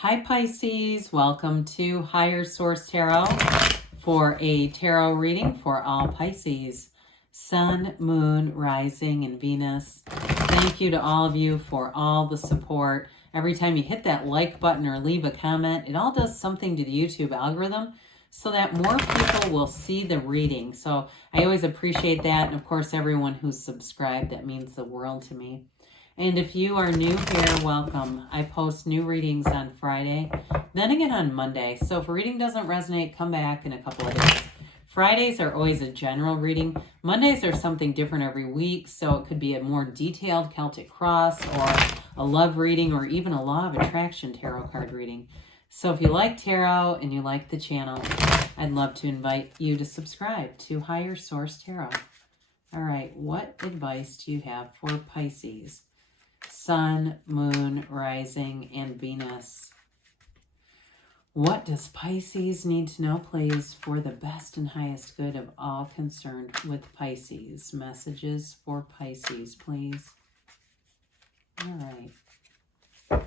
Hi Pisces, welcome to Higher Source Tarot for a tarot reading for all Pisces, Sun, Moon, Rising, and Venus. Thank you to all of you for all the support. Every time you hit that like button or leave a comment, it all does something to the YouTube algorithm so that more people will see the reading. So I always appreciate that. And of course, everyone who's subscribed, that means the world to me. And if you are new here, welcome. I post new readings on Friday, then again on Monday. So if a reading doesn't resonate, come back in a couple of days. Fridays are always a general reading. Mondays are something different every week. So it could be a more detailed Celtic cross or a love reading or even a law of attraction tarot card reading. So if you like tarot and you like the channel, I'd love to invite you to subscribe to Higher Source Tarot. All right, what advice do you have for Pisces? Sun, Moon, Rising, and Venus. What does Pisces need to know, please, for the best and highest good of all concerned with Pisces? Messages for Pisces, please. All right.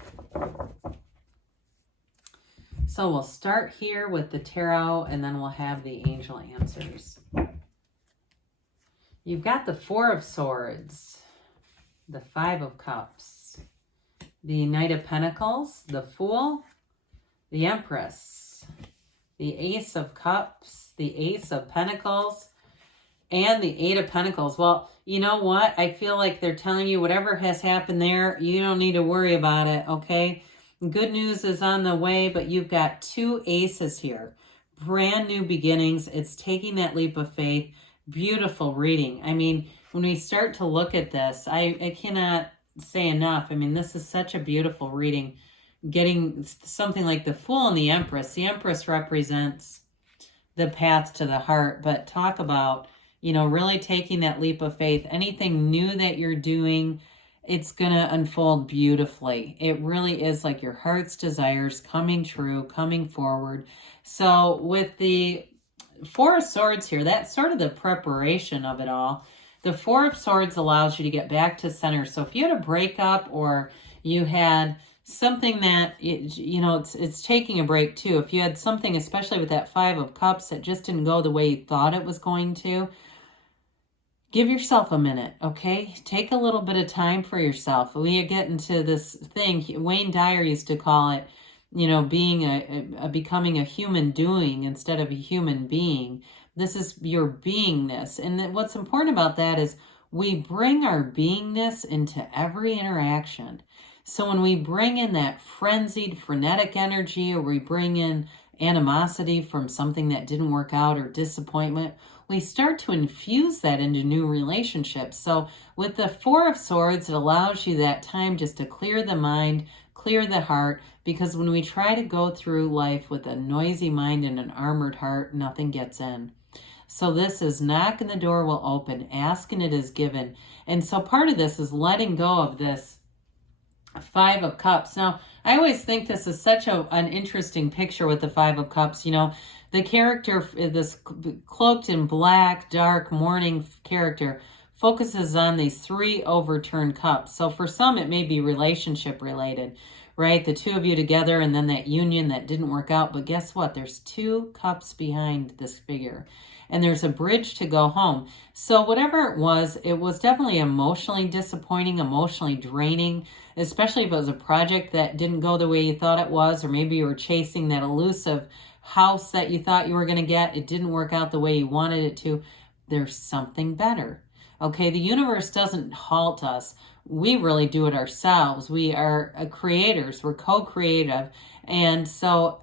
So we'll start here with the tarot, and then we'll have the angel answers. You've got the Four of Swords, the Five of Cups, the Knight of Pentacles, the Fool, the Empress, the Ace of Cups, the Ace of Pentacles, and the Eight of Pentacles. Well, you know what? I feel like they're telling you whatever has happened there, you don't need to worry about it, okay? Good news is on the way, but you've got two aces here. Brand new beginnings. It's taking that leap of faith. Beautiful reading. I mean, when we start to look at this, I cannot say enough. I mean, this is such a beautiful reading. Getting something like the Fool and the Empress. The Empress represents the path to the heart, but talk about, you know, really taking that leap of faith. Anything new that you're doing, it's going to unfold beautifully. It really is like your heart's desires coming true, coming forward. So with the Four of Swords here, that's sort of the preparation of it all. The Four of Swords allows you to get back to center. So if you had a breakup or you had something that, it's taking a break too. If you had something, especially with that Five of Cups, that just didn't go the way you thought it was going to, give yourself a minute, okay? Take a little bit of time for yourself. We get into this thing, Wayne Dyer used to call it, being becoming a human doing instead of a human being. This is your beingness. And what's important about that is we bring our beingness into every interaction. So when we bring in that frenzied, frenetic energy, or we bring in animosity from something that didn't work out or disappointment, we start to infuse that into new relationships. So with the Four of Swords, it allows you that time just to clear the mind, clear the heart, because when we try to go through life with a noisy mind and an armored heart, nothing gets in. So this is knock and the door will open, ask and it is given. And so part of this is letting go of this Five of Cups. Now, I always think this is such an interesting picture with the Five of Cups. You know, the character, this cloaked in black, dark, mourning character, focuses on these three overturned cups. So for some, it may be relationship related, right? The two of you together and then that union that didn't work out. But guess what? There's two cups behind this figure. And there's a bridge to go home. So whatever it was definitely emotionally disappointing, emotionally draining, especially if it was a project that didn't go the way you thought it was, or maybe you were chasing that elusive house that you thought you were going to get. It didn't work out the way you wanted it to. There's something better. Okay, the universe doesn't halt us. We really do it ourselves. We are creators. We're co-creative. And so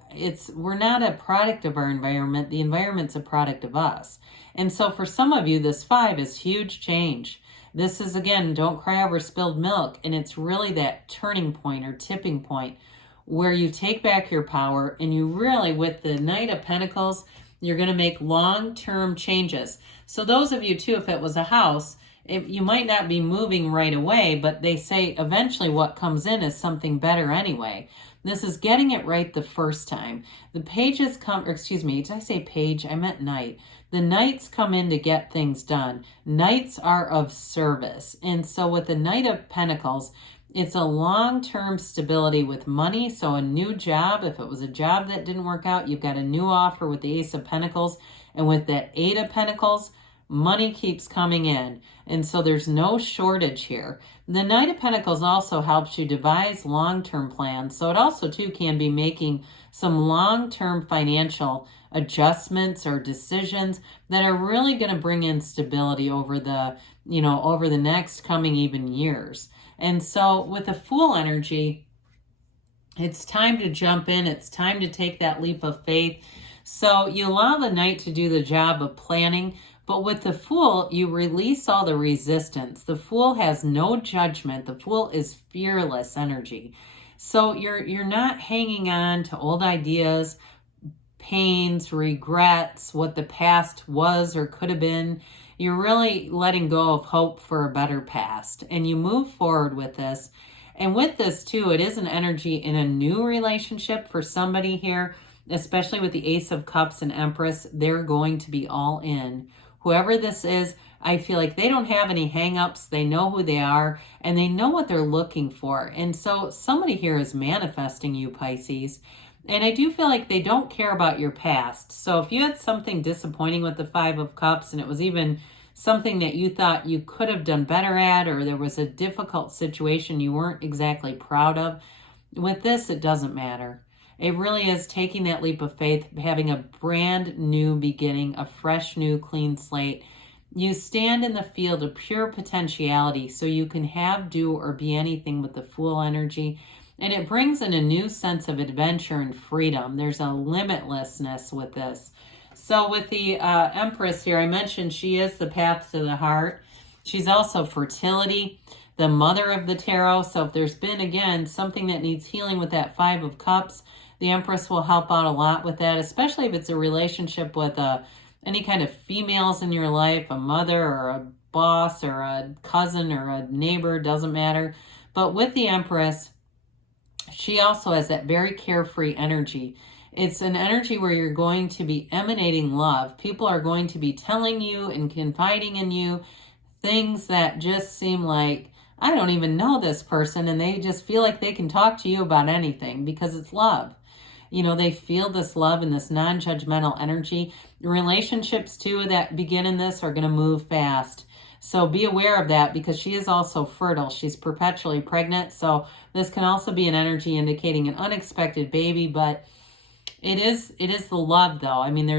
we're not a product of our environment. The environment's a product of us. And so for some of you, this Five is huge change. This is, again, don't cry over spilled milk. And it's really that turning point or tipping point where you take back your power and you really, with the Knight of Pentacles, you're going to make long-term changes. So those of you, too, if it was a house, you might not be moving right away, but they say eventually what comes in is something better anyway. This is getting it right the first time. The pages come, or excuse me, did I say page? I meant knight. The knights come in to get things done. Knights are of service. And so with the Knight of Pentacles, It's a long-term stability with money. So a new job, if it was a job that didn't work out, you've got a new offer with the Ace of Pentacles. And with that Eight of Pentacles, money keeps coming in. And so there's no shortage here. The Knight of Pentacles also helps you devise long-term plans. So it also too can be making some long-term financial adjustments or decisions that are really going to bring in stability over the, over the next coming even years. And so with the Fool energy, it's time to jump in. It's time to take that leap of faith. So you allow the Knight to do the job of planning, but with the Fool, you release all the resistance. The Fool has no judgment. The Fool is fearless energy. So you're not hanging on to old ideas, pains, regrets, what the past was or could have been. You're really letting go of hope for a better past, and you move forward with this. And with this too, it is an energy in a new relationship for somebody here, especially with the Ace of Cups and Empress. They're going to be all in. Whoever this is, I feel like they don't have any hang-ups. They know who they are, and they know what they're looking for. And so somebody here is manifesting you, Pisces. And I do feel like they don't care about your past. So if you had something disappointing with the Five of Cups, and it was even something that you thought you could have done better at, or there was a difficult situation you weren't exactly proud of, with this, it doesn't matter. It really is taking that leap of faith, having a brand new beginning, a fresh, new, clean slate. You stand in the field of pure potentiality, so you can have, do, or be anything with the Fool energy. And it brings in a new sense of adventure and freedom. There's a limitlessness with this. So with the Empress here, I mentioned she is the path to the heart. She's also fertility, the mother of the tarot. So if there's been, again, something that needs healing with that Five of Cups, the Empress will help out a lot with that, especially if it's a relationship with any kind of females in your life, a mother or a boss or a cousin or a neighbor, doesn't matter. But with the Empress, she also has that very carefree energy. It's an energy where you're going to be emanating love. People are going to be telling you and confiding in you things that just seem like, I don't even know this person, and they just feel like they can talk to you about anything because it's love. They feel this love and this non-judgmental energy. Relationships, too, that begin in this are going to move fast. So be aware of that, because she is also fertile. She's perpetually pregnant. So this can also be an energy indicating an unexpected baby, but it is the love, though. I mean,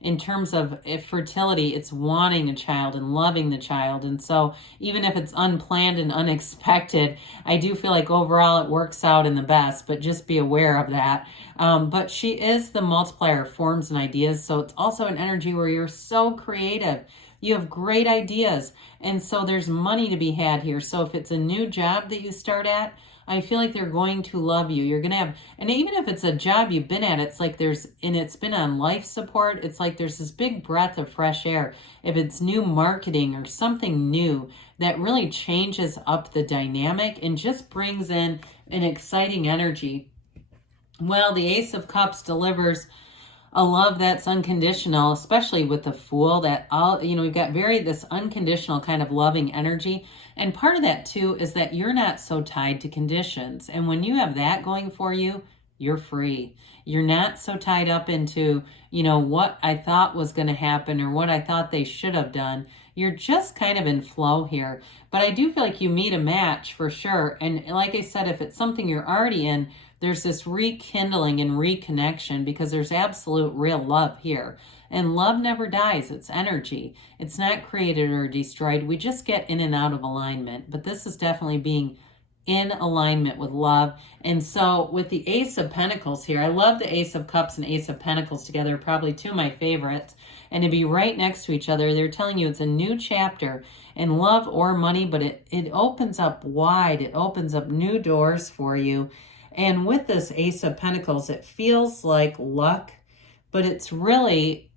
in terms of fertility, it's wanting a child and loving the child. And so even if it's unplanned and unexpected, I do feel like overall it works out in the best, but just be aware of that. But she is the multiplier of forms and ideas. So it's also an energy where you're so creative. You have great ideas. And so there's money to be had here. So if it's a new job that you start at, I feel like they're going to love you. You're going to have, and even if it's a job you've been at, it's like it's been on life support. It's like there's this big breath of fresh air. If it's new marketing or something new that really changes up the dynamic and just brings in an exciting energy. Well, the Ace of Cups delivers a love that's unconditional, especially with the Fool, that we've got this unconditional kind of loving energy. And part of that too is that you're not so tied to conditions. And when you have that going for you, you're free. You're not so tied up into, what I thought was going to happen or what I thought they should have done. You're just kind of in flow here. But I do feel like you meet a match for sure. And like I said, if it's something you're already in, there's this rekindling and reconnection, because there's absolute real love here. And love never dies. It's energy. It's not created or destroyed. We just get in and out of alignment. But this is definitely being in alignment with love. And so with the Ace of Pentacles here, I love the Ace of Cups and Ace of Pentacles together, probably two of my favorites. And to be right next to each other, they're telling you it's a new chapter in love or money, but it opens up wide. It opens up new doors for you. And with this Ace of Pentacles, it feels like luck, but it's really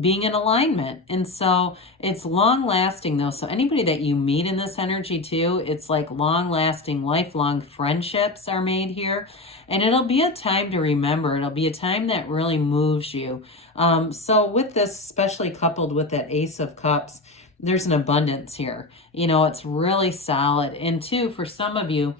being in alignment. And so it's long lasting though. So anybody that you meet in this energy too, it's like long lasting, lifelong friendships are made here. And it'll be a time to remember. It'll be a time that really moves you. So with this, especially coupled with that Ace of Cups, there's an abundance here. It's really solid. And two, for some of you,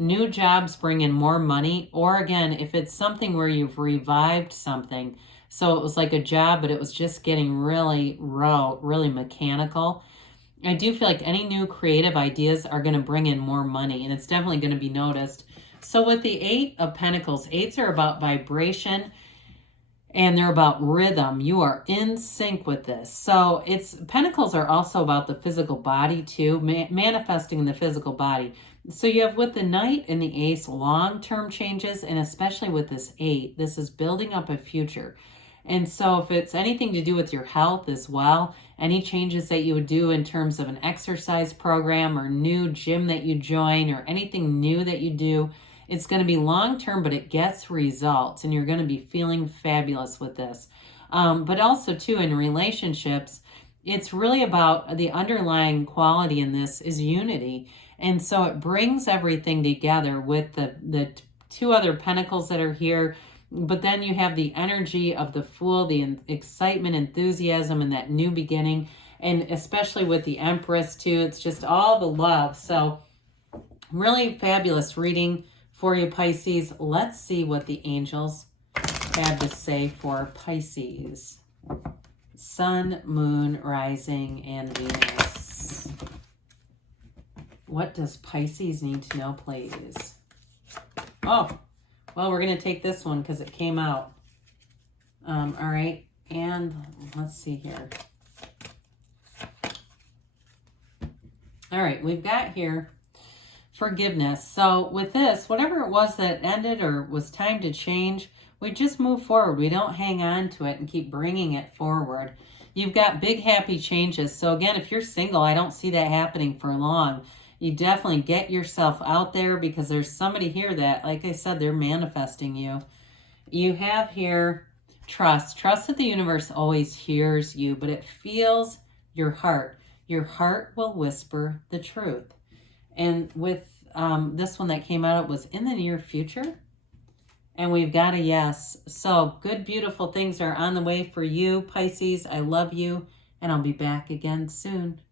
New jobs bring in more money, or again, if it's something where you've revived something, so it was like a job, but it was just getting really rote, really mechanical. I do feel like any new creative ideas are going to bring in more money, and it's definitely going to be noticed. So with the Eight of Pentacles, eights are about vibration, and they're about rhythm. You are in sync with this. So Pentacles are also about the physical body too, manifesting in the physical body. So you have with the Knight and the Ace, long-term changes, and especially with this 8, this is building up a future. And so if it's anything to do with your health as well, any changes that you would do in terms of an exercise program or new gym that you join or anything new that you do, it's going to be long-term, but it gets results, and you're going to be feeling fabulous with this. But also, too, in relationships, it's really about the underlying quality in this is unity. And so it brings everything together with the 2 other pentacles that are here. But then you have the energy of the Fool, the excitement, enthusiasm, and that new beginning. And especially with the Empress, too. It's just all the love. So really fabulous reading for you, Pisces. Let's see what the angels have to say for Pisces. Sun, Moon, Rising, and Venus. What does Pisces need to know, please? Oh, well, we're going to take this one because it came out. All right, and let's see here. All right, we've got here forgiveness. So with this, whatever it was that ended or was time to change, we just move forward. We don't hang on to it and keep bringing it forward. You've got big happy changes. So again, if you're single, I don't see that happening for long. You definitely get yourself out there because there's somebody here that, like I said, they're manifesting you. You have here trust. Trust that the universe always hears you, but it feels your heart. Your heart will whisper the truth. And with this one that came out, it was in the near future. And we've got a yes. So good, beautiful things are on the way for you, Pisces. I love you, and I'll be back again soon.